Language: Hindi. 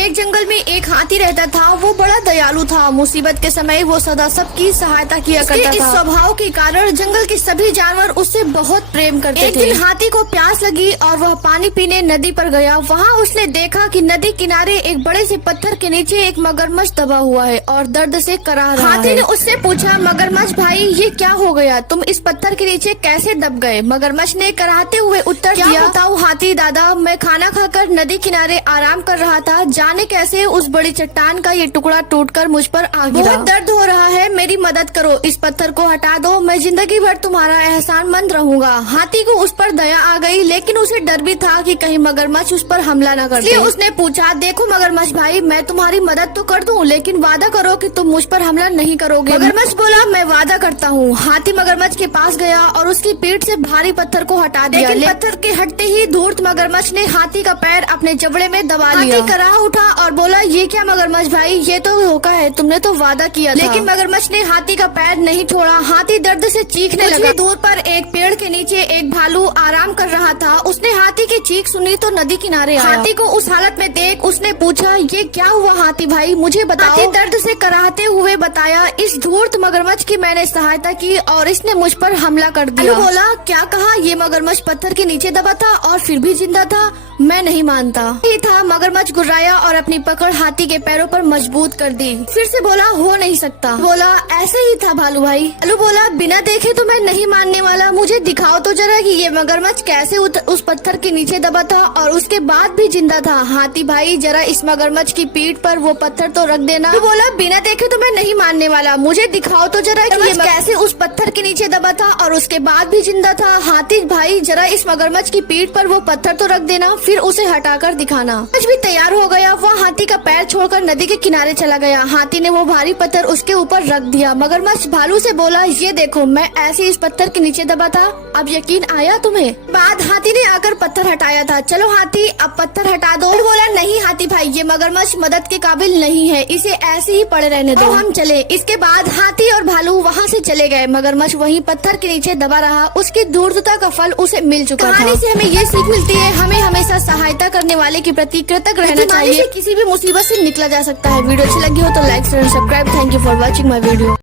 एक जंगल में एक हाथी रहता था। वो बड़ा दयालु था। मुसीबत के समय वो सदा सबकी सहायता किया करता था। इस स्वभाव के कारण जंगल के सभी जानवर उससे बहुत प्रेम करते थे। एक दिन हाथी को प्यास लगी और वह पानी पीने नदी पर गया। वहाँ उसने देखा कि नदी किनारे एक बड़े से पत्थर के नीचे एक मगरमच्छ दबा हुआ है और दर्द से कराह रहा है। हाथी ने उससे पूछा, मगरमच्छ भाई ये क्या हो गया, तुम इस पत्थर के नीचे कैसे दब गए? मगरमच्छ ने कराहते हुए उत्तर दिया, क्या बताऊं हाथी दादा, मैं खाना खाकर नदी किनारे आराम कर रहा था, जाने कैसे उस बड़ी चट्टान का ये टुकड़ा टूटकर मुझ पर आ गिरा। बहुत दर्द हो रहा है, मेरी मदद करो, इस पत्थर को हटा दो, मैं जिंदगी भर तुम्हारा एहसानमंद रहूंगा। हाथी को उस पर दया आ गई, लेकिन उसे डर भी था कि कहीं मगरमच्छ उस पर हमला न कर दे। उसने पूछा, देखो मगरमच्छ भाई, मैं तुम्हारी मदद तो कर दूं, लेकिन वादा करो कि तुम मुझ पर हमला नहीं करोगे। मगरमच्छ बोला, मैं वादा करता हूँ। हाथी मगरमच्छ के पास गया और उसकी पीठ से भारी पत्थर को हटा दिया, लेकिन पत्थर के हटते ही धूर्त मगरमच्छ ने हाथी का पैर अपने जबड़े में दबा लिया। हाथी कराह उठा और बोला, ये क्या मगरमच्छ भाई, ये तो धोखा है, तुमने तो वादा किया था। लेकिन मगरमच्छ ने हाथी का पैर नहीं छोड़ा। हाथी दर्द से चीखने लगा। दूर पर एक पेड़ के नीचे एक भालू आराम कर रहा था। उसने हाथी की चीख सुनी तो नदी किनारे आया। हाथी को उस हालत में देख उसने पूछा, ये क्या हुआ हाथी भाई, मुझे बताओ। हाथी दर्द से कराहते हुए बताया, इस धूर्त मगरमच्छ की मैंने सहायता की और इसने मुझ पर हमला कर दिया। बोला, क्या कहा? ये मगरमच्छ पत्थर के नीचे दबा था और फिर भी जिंदा था? मैं नहीं मानता। ये था। मगरमच्छ गुर्राया और अपनी पकड़ हाथी के पैरों पर मजबूत कर दी। फिर से बोला, हो नहीं सकता। बोला, ऐसे ही था भालू भाई। भालू बोला, बिना देखे तो मैं नहीं मानने वाला, मुझे दिखाओ तो जरा कि ये मगरमच्छ कैसे उस पत्थर के नीचे दबा था और उसके बाद भी जिंदा था। हाथी भाई, जरा इस मगरमच्छ की पीठ पर वो पत्थर तो रख देना। तो बोला, बिना देखे तो मैं नहीं मानने वाला, मुझे दिखाओ तो जरा कि ये कैसे उस पत्थर के नीचे दबा था और उसके बाद भी जिंदा था। हाथी भाई, जरा इस मगरमच्छ की पीठ पर वो पत्थर तो रख देना, फिर उसे हटाकर दिखाना। मगरमच्छ भी तैयार हो गया। वह हाथी का पैर छोड़कर नदी के किनारे चला गया। हाथी ने वो भारी पत्थर उसके ऊपर रख दिया। मगरमच्छ भालू से बोला, ये देखो, मैं ऐसे इस पत्थर के नीचे दबा था, अब यकीन आया तुम्हें? बाद हाथी ने आकर पत्थर हटाया था। चलो हाथी, अब पत्थर हटा दो। बोला, नहीं हाथी भाई, ये मगरमच्छ मदद के काबिल नहीं है, इसे ऐसे ही पड़े रहने दो, हम चले। इसके बाद हाथी और भालू वहाँ से चले गए। मगरमच्छ वहीं पत्थर के नीचे दबा रहा। उसकी धूर्तता का फल उसे मिल चुका था। कहानी से हमें ये सीख मिलती है, हमें हमेशा सहायता करने वाले के प्रति कृतज्ञ रहना चाहिए। किसी भी मुसीबत से निकला जा सकता है। वीडियो अच्छी लगी हो तो like share subscribe. Thank you for watching my video.